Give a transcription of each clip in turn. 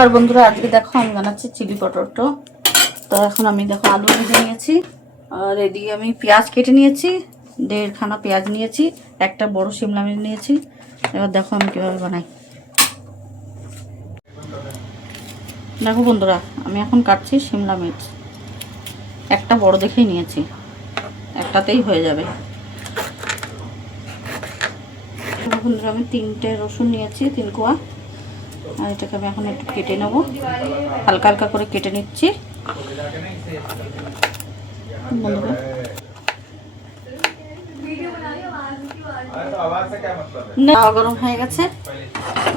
আর বন্ধুরা আজকে দেখো আমি বানাচ্ছি চিলি পটেটো। তো এখন আমি দেখো আলু ভেজে নিয়েছি, আর এদিকে আমি পেঁয়াজ কেটে নিয়েছি, 1.5 খানা পেঁয়াজ নিয়েছি, একটা বড় শিমলা মির্চ নিয়েছি। এবার দেখো আমি কীভাবে বানাই। দেখো বন্ধুরা আমি এখন কাটছি শিমলা মির্চ, একটা বড় দেখেই নিয়েছি, একটাতেই হয়ে যাবে। বন্ধুরা আমি 3টে রসুন নিয়েছি, 3 কোয়া, আর এটাকে আমি এখন একটু কেটে নেব, হালকা হালকা করে কেটে নিচ্ছি। তাওয়া গরম হয়ে গেছে,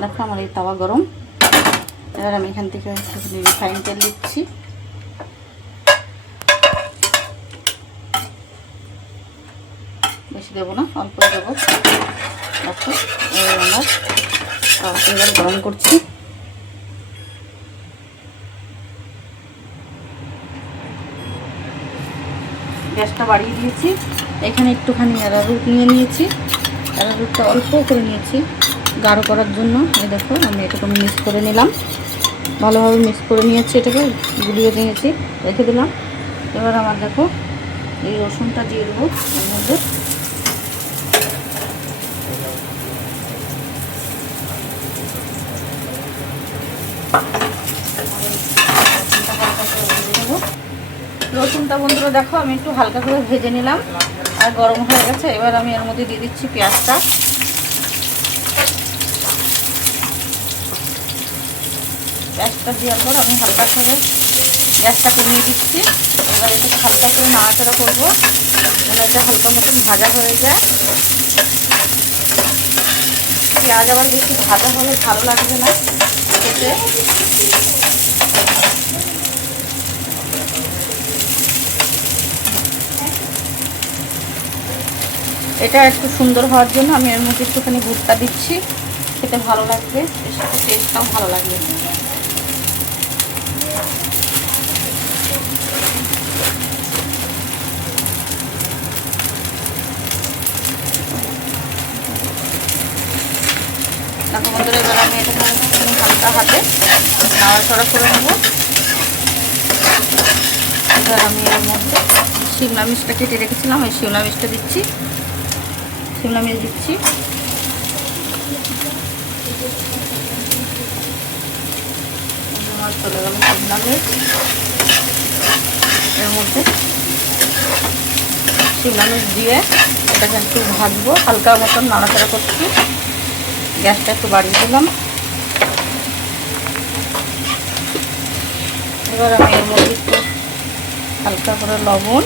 দেখো আমার এই তাওয়া গরম। এবার আমি এখান থেকে একটুখানি রিফাইন তেল দিচ্ছি। বেশি দেবো না, অল্প দেবো। দেখো আমার এবার গরম করছি। গ্যাসটা বাড়িয়ে দিয়েছি। এখানে একটুখানি অ্যারারুট নিয়ে নিয়েছি, অ্যারারুটটা অল্প করে নিয়েছি গাঢ় করার জন্য। এই দেখো আমি এটাকে মিক্স করে নিলাম, ভালোভাবে মিক্স করে নিয়েছি, এটাকে গুলিয়ে নিয়েছি, রেখে দিলাম। এবার আমার দেখো এই রসুনটা দিয়ে দেবো এর মধ্যে। রসুনটা বন্ধুরা দেখো আমি একটু হালকা করে ভেজে নিলাম, আর গরম হয়ে গেছে। এবার আমি এর মধ্যে দিয়ে দিচ্ছি পেঁয়াজটা। পেঁয়াজটা দেওয়ার পর আমি হালকা করে গ্যাসটা কমিয়ে দিচ্ছি। এবার এটাকে হালকা করে নাড়াচাড়া করবো, যেন এটা হালকা মতন ভাজা হয়ে যায়। পেঁয়াজ আবার বেশি ভাজা হলে ভালো লাগবে না খেতে। এটা একটু সুন্দর হওয়ার জন্য আমি এর মধ্যে একটুখানি ভুট্টা দিচ্ছি, খেতে ভালো লাগবে, এর সাথে টেস্টটাও ভালো লাগবে। দেখো বন্ধুরা এবার আমি এটা হালকা হাতে নাড়াচাড়া করে নেব। এবার আমি এর মধ্যে শিমলা মির্চটা কেটে রেখেছিলাম, এই শিমলা মির্চটা দিচ্ছি, শিমলা মির্চ দিচ্ছি। চলে গেল শিমলা মির্চ, এর মধ্যে শিমলা মির্চ দিয়ে এটাকে একটু ভাজবো, হালকা মতন নাড়াচাড়া করছি। গ্যাসটা একটু বাড়িয়ে দিলাম। এবার আমি এর মধ্যে একটু হালকা করে লবণ,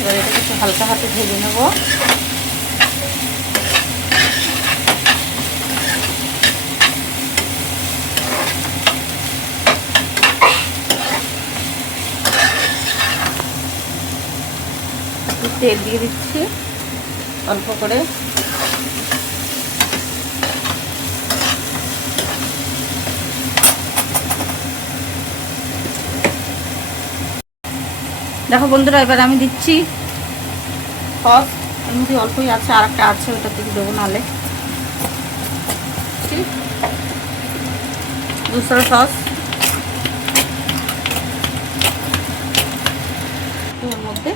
এবার এটাকে একটু হালকা হাতে ভেজে নেব। একটু তেল দিয়ে দিচ্ছি অল্প করে। দেখো বন্ধুরা এবার আমি দিচ্ছি সস, এর মধ্যে অল্পই আছে, আর একটা আছে, ওটা থেকে দেবো, নাহলে দুসরা সস। এর মধ্যে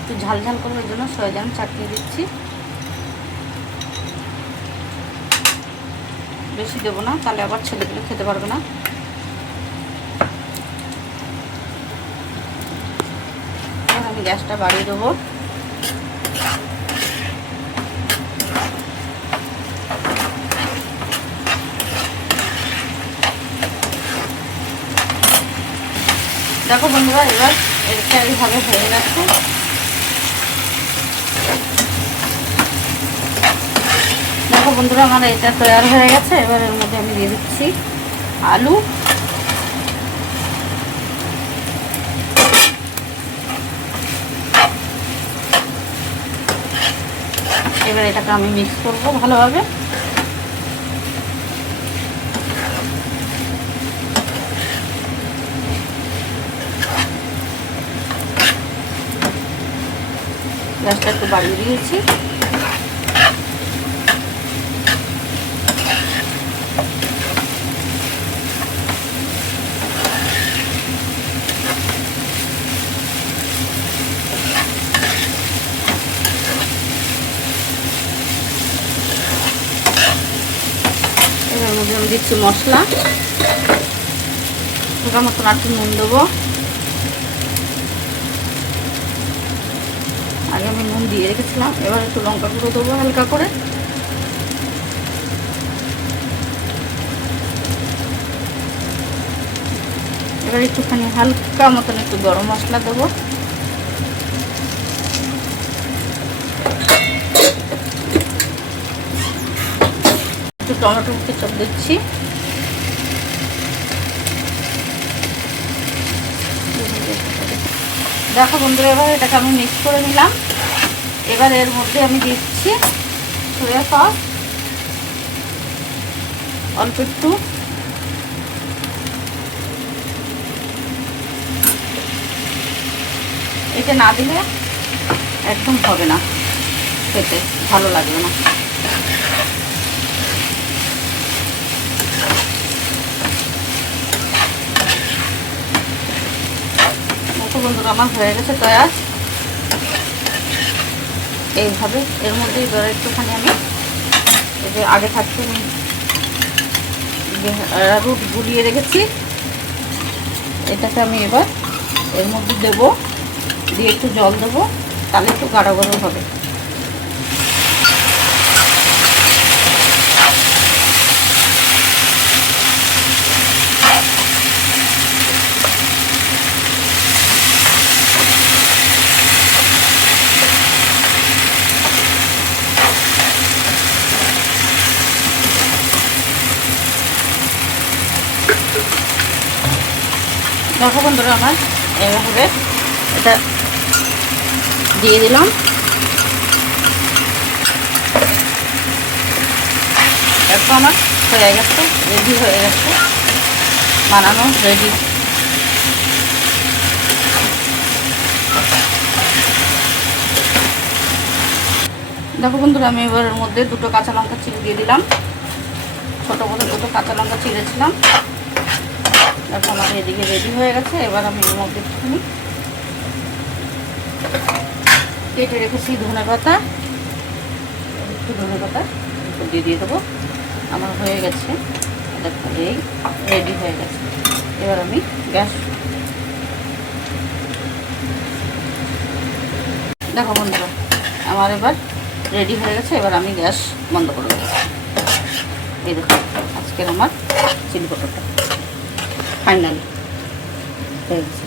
একটু ঝাল ঝাল করে ওই জন্য সয়াবিন চাটনি দিচ্ছি, বেশি দেবো না, তাহলে আবার ছেলেগুলো খেতে পারবে না। আমি গ্যাসটা বাড়িয়ে দেবো। দেখো বন্ধুরা এবার এটা এইভাবে হয়ে গেছে। দেখো বন্ধুরা আমার এটা তৈরি হয়ে গেছে। এবার এর মধ্যে আমি দিয়ে দিচ্ছি আলু, এবার এটাকে আমি মিক্স করবো ভালোভাবে। গ্যাসটা একটু বাড়িয়ে দিয়েছি। আমি দিচ্ছি মশলা, ছোটো মতন একটু নুন দেবো। আগে আমি নুন দিয়ে রেখেছিলাম, এবার একটু লঙ্কা গুঁড়ো দেবো হালকা করে। এবার একটুখানি হালকা মতন একটু গরম মশলা দেবো। একটু টমেটো কেচাপ দিচ্ছি। দেখো বন্ধুরা, এবার এটাকে আমি মিক্স করে নিলাম। এবার এর মধ্যে আমি দিচ্ছি সয়া সস অল্প একটু, এটা না দিলে একদম হবে না, খেতে ভালো লাগবে না। দেখো বন্ধুরা, আমার হয়ে গেছে তৈরি। এইভাবে এর মধ্যে এবার একটুখানি আমি এই যে আগে থাকতে আমি রুট গুলিয়ে রেখেছি, এটাকে আমি এবার এর মধ্যে দেবো, দিয়ে একটু জল দেবো, তাহলে একটু গাঢ় গাঢ় হবে। দেখো বন্ধুরা, আমার এইভাবে এটা দিয়ে দিলাম। এখন আমার হয়ে গেছে, রেডি হয়ে গেছে, বানানো রেডি। দেখো বন্ধুরা, আমি এবার এর মধ্যে দুটো কাঁচা লঙ্কা চিড়ে দিয়ে দিলাম, ছোটো বড়ো দুটো কাঁচা লঙ্কা চিড়েছিলাম। দেখো আমার এদিকে রেডি হয়ে গেছে। এবার আমি এর মধ্যে একটুখানি কেটে রেখেছি ধনে পাতা, একটু ধনে পাতা দিয়ে দেবো। আমার হয়ে গেছে, দেখো এই রেডি হয়ে গেছে। এবার আমি গ্যাস, দেখো বন্ধুরা, আমার এবার রেডি হয়ে গেছে। এবার আমি গ্যাস বন্ধ করে দেবো। এই দেখো আজকের আমার চিলি পটেটো ফাইনাল হয়ে গেছে।